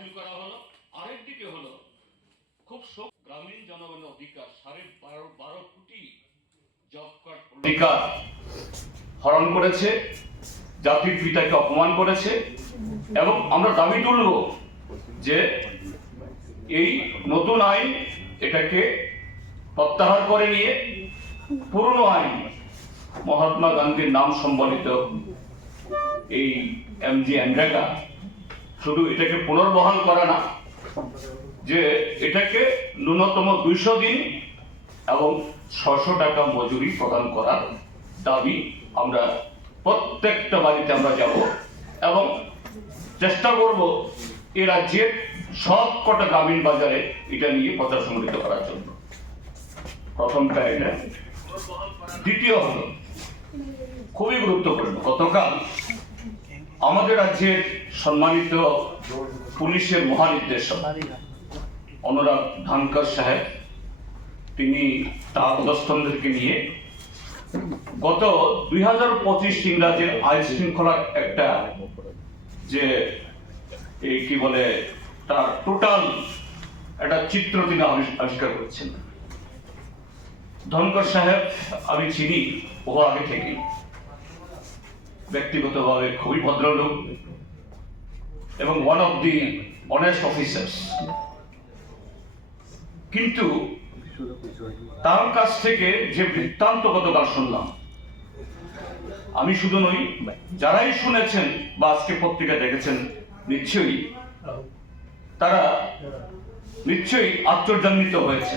বাতিল করা হলো। আরেকদিকে হলো খুব গ্রামীণ জনগণের অধিকার 12.5 কোটি জব কার্ড অধিকার হরণ করেছে, জাতির পিতাকে অপমান করেছে। এবং আমরা দাবি তুলব যে এই নতুন আইন এটাকে প্রত্যাহার করে নিয়ে পুরনো আইন মহাত্মা গান্ধীর নাম সম্বলিত এই এমজি এনরেগা শুধু এটাকে পুনর্বহাল করা না, যে এটাকে ন্যূনতম 200 দিন এবং 600 টাকা মজুরি প্রদান করার দাবি আমরা প্রত্যেকটা বাড়িতে আমরা যাব এবং চেষ্টা করব এই রাজ্যের সব কটা গ্রামীণ বাজারে এটা নিয়ে প্রচার সংগঠিত করার জন্য। প্রথমটা এটা। দ্বিতীয় হলো খুবই গুরুত্বপূর্ণ, গতকাল আমাদের রাজ্যের সম্মানিত পুলিশের মহানির্দেশক অনুরাগ ধানকর সাহেব তিনি তার পদস্থদেরকে নিয়ে গত 2025 ইংরাজের আইন শৃঙ্খলার একটা যে এই কি বলে তার টোটাল একটা চিত্র তিনি আবিষ্কার করছেন। ধনকর সাহেব আমি চিনি বহু আগে থেকেই, ব্যক্তিগতভাবে খুবই ভদ্রলোক এবং one of the honest officers. কিন্তু তার কাছ থেকে যে বৃত্তান্ত গতকাল শুনলাম, আমি শুধু নই, যারাই শুনেছেন বা আজকে পত্রিকা দেখেছেন নিশ্চয়ই তারা নিশ্চয়ই আশ্চর্যান্বিত হয়েছে।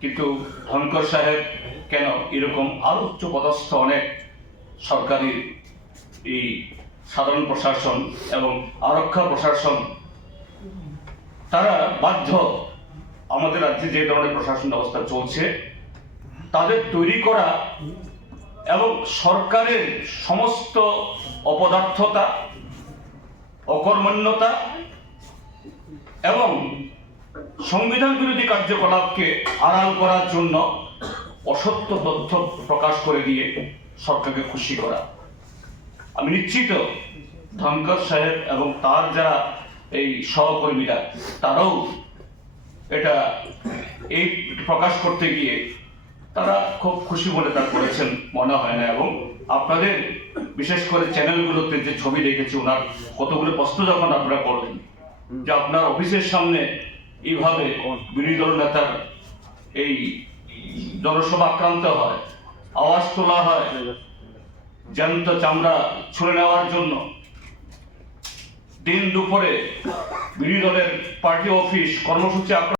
কিন্তু ধনকর সাহেব কেন এরকম আরো উচ্চ পদস্থ অনেক সরকারি এই সাধারণ প্রশাসন এবং আরক্ষা প্রশাসন তারা বাধ্য, আমাদের রাজ্যে যে ধরনের প্রশাসন ব্যবস্থা চলছে তাদের তৈরি করা এবং সরকারের সমস্ত অপদার্থতা, অকর্মণ্যতা এবং সংবিধান বিরোধী কার্যকলাপকে আড়াল করার জন্য অসত্য তথ্য প্রকাশ করে দিয়ে সরকারকে খুশি করা। আমি নিশ্চিত ধনকর সাহেব এবং তার যারা এই সহকর্মীরা তারাও এটা এই প্রকাশ করতে গিয়ে তারা খুব খুশি বলে তা করেছেন মনে হয় না। এবং আপনাদের বিশেষ করে চ্যানেলগুলোতে যে ছবি দেখেছি ওনার কতগুলো প্রশ্ন যখন আপনারা করলেন যে আপনার অফিসের সামনে এইভাবে বিরোধী দল নেতার এই জনসভা আক্রান্ত হয়, আওয়াজ তোলা হয় জ্যান্ত চামড়া ছুঁড়ে নেওয়ার জন্য, দিন দুপুরে বিরোধী দলের পার্টি অফিস কর্মসূচি